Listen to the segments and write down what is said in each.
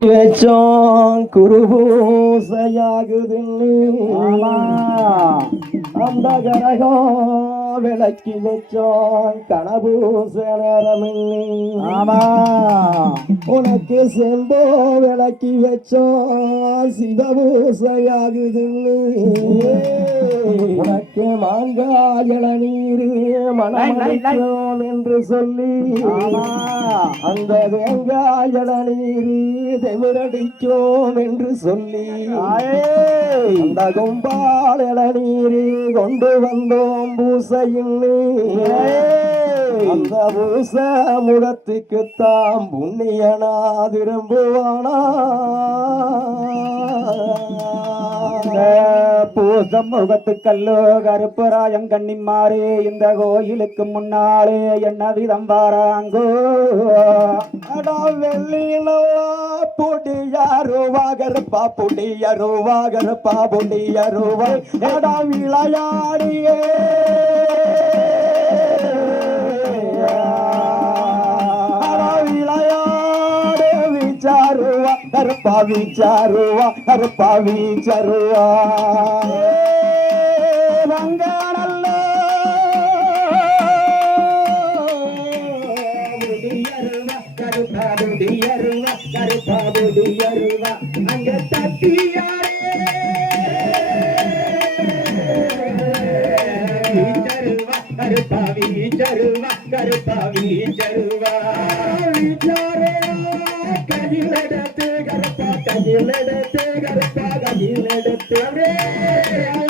வச்சோம் குருபூசையாகுதுன்னு அந்த கரகம் விளக்கி வச்சோம் கனபூச நேரமின்னு ஆமா. உனக்கு செம்போ விளக்கி வச்சோம் சிவபூசையாகுதுன்னு உனக்கு மாங்காய் இளநீர் மணமளிக்கும் என்று சொல்லி. ஆமா. அந்த தேங்காய் இளநீர் தெமிரடிக்கும் என்று சொல்லி. அந்த கும்பால் இளநீர் கொண்டு வந்தோம் பூசையின்னு அந்த பூச முகத்துக்குத்தாம் புண்ணியனா திரும்புவானா? பூசம் முகத்துக்கல்லோ கருப்பராயம் கண்ணிமாறே இந்த கோயிலுக்கு முன்னாலே என்ன விதம் வாராங்கோ? வெள்ளினா புடியாருவா கருப்பா புடியருவா கருப்பா புடியருவா விளையாடியே. விளையாடு விச்சாருவா கருப்பா விச்சாருவா கருப்பா விச்சாருவா அங்க தட்டியாரே. கருப்பாவி சருவா கருப்பாவி சருவா கையிலெடுத்து கருப்பா கையிலெடுத்து கருப்பா கையிலெடுத்து திரும்ப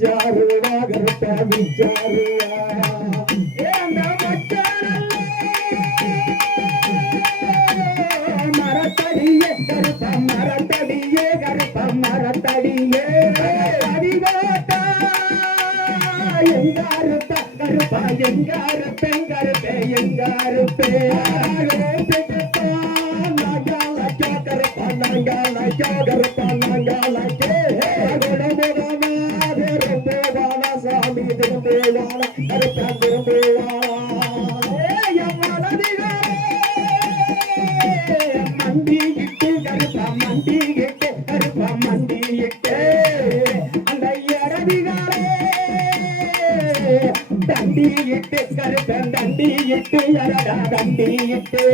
விச்சாரு வாகரப்பா விச்சாரு ஏந்த மரத்தடியே கருப்ப மரத்தடியே கருப்ப மரத்தடியே அறிவாட்டா கருப்பா எங்காருப்பே கருப்பே எங்காருப்பே தண்டியிட்டு தண்டி தண்டியிட்டு அரடா தண்டியிட்டு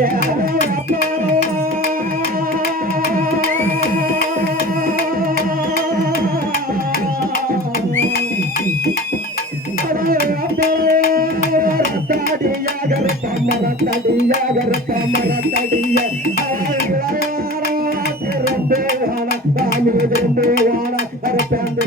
அந்த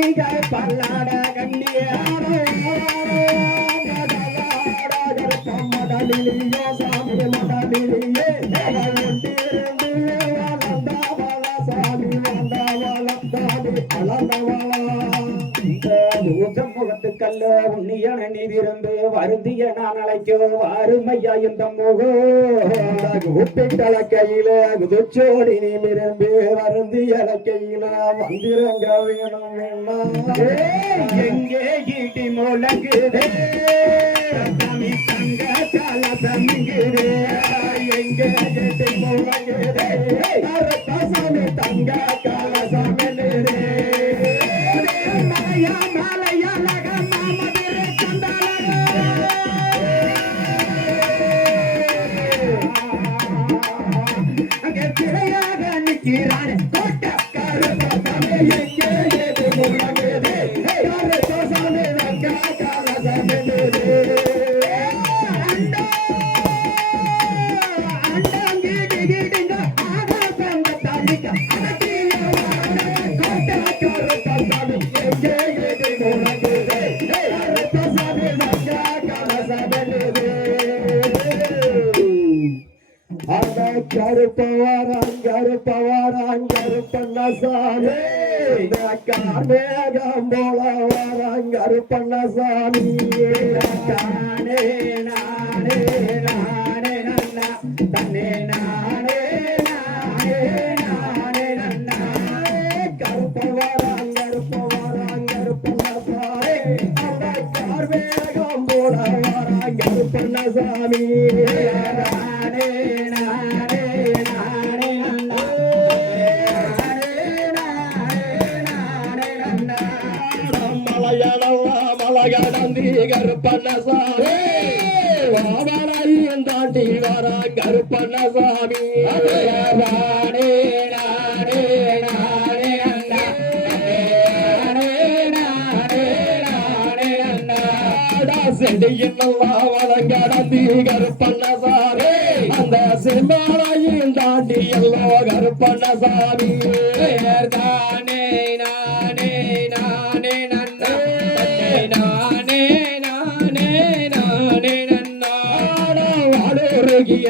கருப்பல்லாடா கண்ணி கருப்பல்லாடா அல்ல உன்னியன நீ விரும்பு வருந்திய நான் அழைக்கோ அருமையா இந்த முகூப்பிட்டல கையில குதிச்சோடி நீ விரும்பு வருந்தி கையில வந்திரங்க வேணும் எங்கே ஈட்டி முழங்குதே? தங்க கால தங்குதே எங்கே முழங்குதே? தங்க கால இந்த கார்மேகம் போல வாரான் கருப்பண்ணசாமி நானே நானே நானே நன்னா தன்னே நானே நானே நானே நன்னா கருப்பவாரான் கருப்பவாரான் கருப்பண்ணசாமி அந்த கார்மேகம் போல வாரான் கருப்பண்ணசாமி நானே கருப்பண்ணசாமி வாமனையும் தாண்டி வர கருப்பண்ணசாமி. நானே நானே நானே நன்னா செடியின் வழங்கடந்தி கருப்பண்ணசாமி. அந்த சிம்மாலையும் தாண்டி எல்லோ கருப்பண்ணசாமி.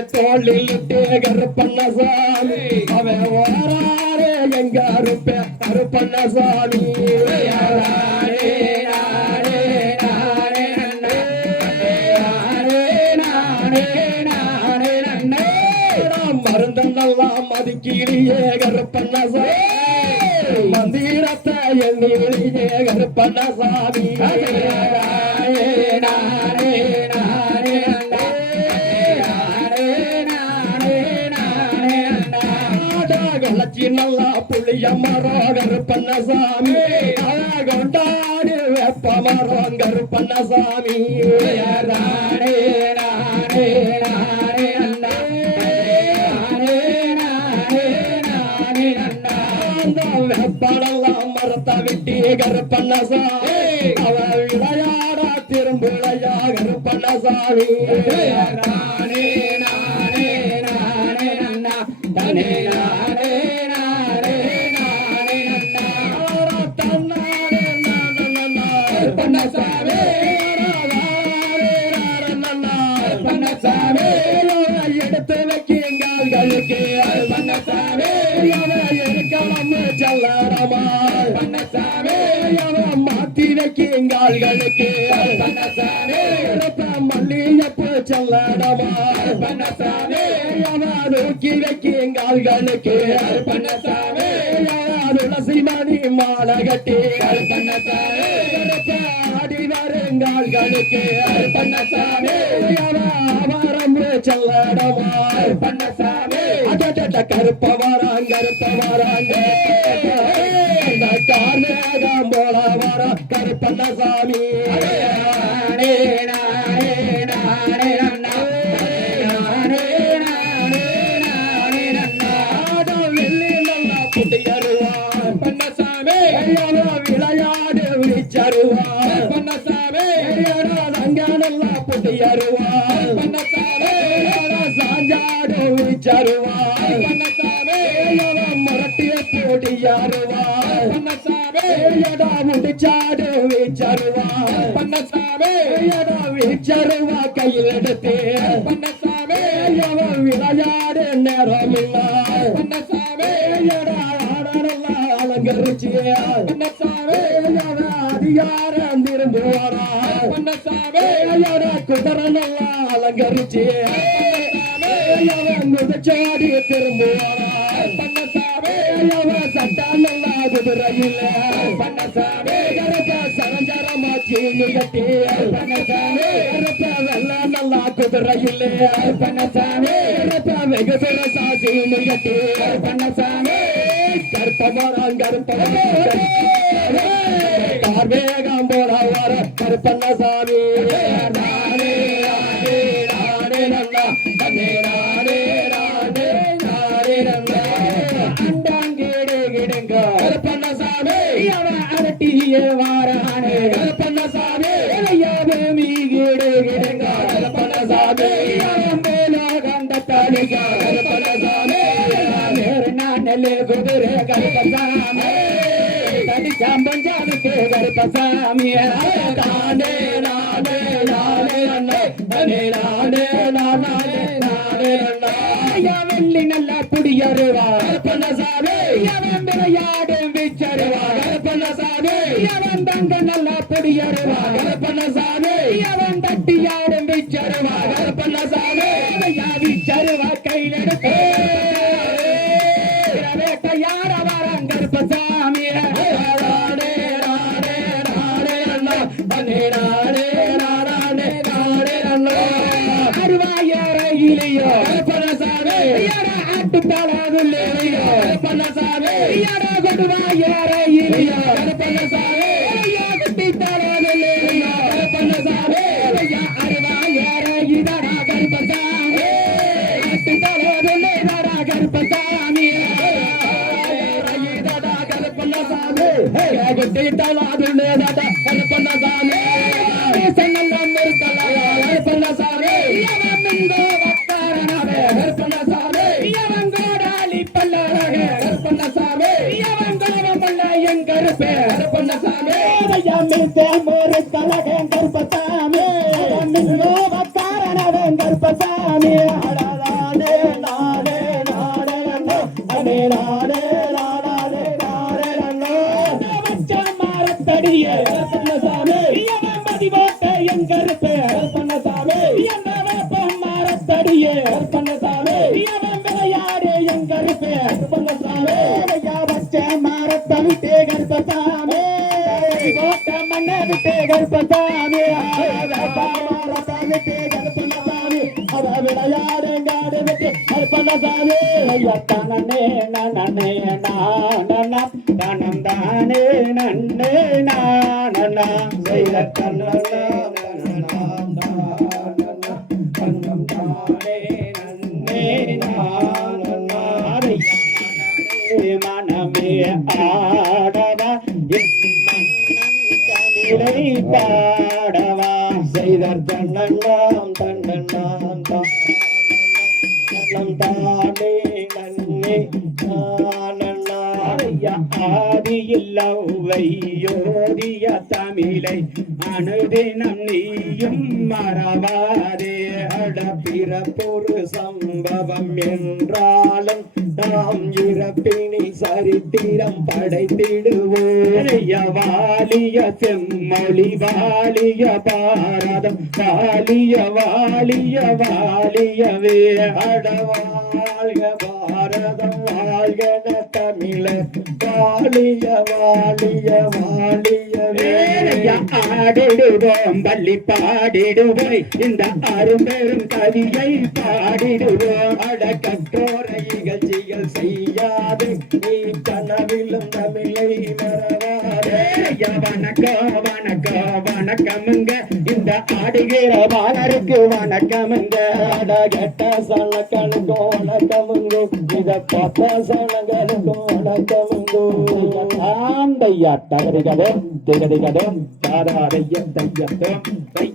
வாடுருகிய தோளில் பண்ணசாமி அவன் வாராரே எங்க அருப்ப? அரு பண்ணசாமி நானே நானே நன்னா நானே நானே நன்னா மருந்தெல்லாம் மதிக்கிறியே கருப்பண்ணசாமி மந்திரத்தை எண்ணியே கருப்பண்ணசாமி கருப்பண்ணசாமி கொண்டாடு வெப்ப மரம் கருப்பண்ணசாமி நானே நானே நானே நன்னா வெப்படெல்லாம் மரத்தை விட்டி கருப்பண்ணசாமி அவ விளையாடா திரும்பிளையா கருப்பண்ணசாமி நானே நானே மாத்தி வைக்கீங்களுக்கு மல்லியப்பு செல்லடமா. பண்ணசாமி தூக்கி துளசி மணி மாலை கட்டி ஆடி வருங்கால்களுக்கு அவரம் செல்லடமா. கருப்ப வரான் கருப்ப கந்தசாமி. நல்லா குட்டியருவான் பண்ணசாமி விளையாடு விழிச்சருவான் பண்ணசாமி அங்க நல்லா பண்ணசாமி பண்ணசாமி முரட்டிய போட்டியாருவான் பண்ணசாமி முடிச்சாடு விழிச்சருவான் பண்ணசாமி விழிச்சருவா கையில் எடுத்து பண்ணசாமி விளையாடு நேரம் இல்லை பண்ணசாமி ஆடலாம் அலங்கரிச்சு பண்ணசாமி அதிகாரம் திரும்பி வரா பண்ணசாமி குதிரை நல்லா அலங்கரிச்சு மிதச்சாடி திரும்பி வரா பண்ணசாமி சட்டா நல்லா குதிரையில் பண்ணசாமி கருப்ப சரஞ்சரமா சீனி பண்ணசாமி கருப்ப வெள்ள நல்லா குதிரையில் பண்ணசாமி கருப்ப வெகு சிறசா சீனி கட்டி பண்ணசாமி கருப்ப போல வர நானே நானே நானே அரட்டியே வாரானே கருப்பண்ண சாமி ஐயாவே மீ கிடு கிடுங்க சாமி அவன் கண்ட தலிக சாமி நானலே குதிரை கருப்பசாமி கருப்பசாமி தானே நானே நல்ல குடியருவா கருப்பண்ணசாமி. அவன் தட்டியாடும் விச்சருவா கருப்பண்ணசாமி ஐயா விச்சருவா கையில் எடுத்து வேட்டையாட வரான் கருப்பசாமி நாடே நாடே நாடே அண்ணா தன்னே நாடே நாடே நாடே அண்ணா அருவாயறையிலையோ கருப்பணசாமி ஐயட ஆட்டு தளவில்லையோ கருப்பணசாமி ஐயட கொடுவாயறையிலையோ கருப்பணசாமி ஐயா ஐயா குட்டி தளவில்லையடா கருப்பணசாமி சன்னல்லம் இருக்கலா கருப்பணசாமி அவன் மின்கோ கோடாலி என் கருப்பே ஒரு கருப்பசாமி கருப்பசாமி கருப்பசாமி கோட்ட மண்ணை விட்டு கருப்பசாமி விட்டு அத விளையாடுங்காடு விட்டு ஐயா நானனா தனம் தானே நன்னே நானனா செய்த தன்னம் தானே நன்னே நானனா மனமே ஆடவா தமிழை பாடவா செய்தார் தன்னண்ணாம் தன்னண்ணாம் தன்னம் தானே. ஆதியில் தமிழை அனுதினம் நீயும் மறவாதே. அடப்பிறப்பொரு சம்பவம் என்றாலும் நாம் இறப்பினி சரித்திரம் படைத்திடுவோம். செம்மொழி வாலிய பாரதம் வாலிய வாலிய வாலியவே. அடவாழ்க பாரதம் வாழ்கன தமிழர் வாழிய வாழிய வாலியவே ஆடிடுவோம் பள்ளி பாடிடுவோம். இந்த அரும்பெரும் கவியை பாடிடுவோம். அட கற்றோர இகழ்ச்சிகள் செய்யாது. நீ கனவிலும் தமிழை மறவாதே. வணக்கம் வணக்கம் வணக்கமுங்க. ஆடுகிற பாலருக்கு வணக்கமுங்க அட கெட்ட சனக்கனுக்கும் வணக்கமுங்க. இத பார்த்த சனங்களுக்கும் வணக்கமுங்க. ஆந்தையா தகதிகதம் திகதிகதோ தாராரையம் தையத்தம் தை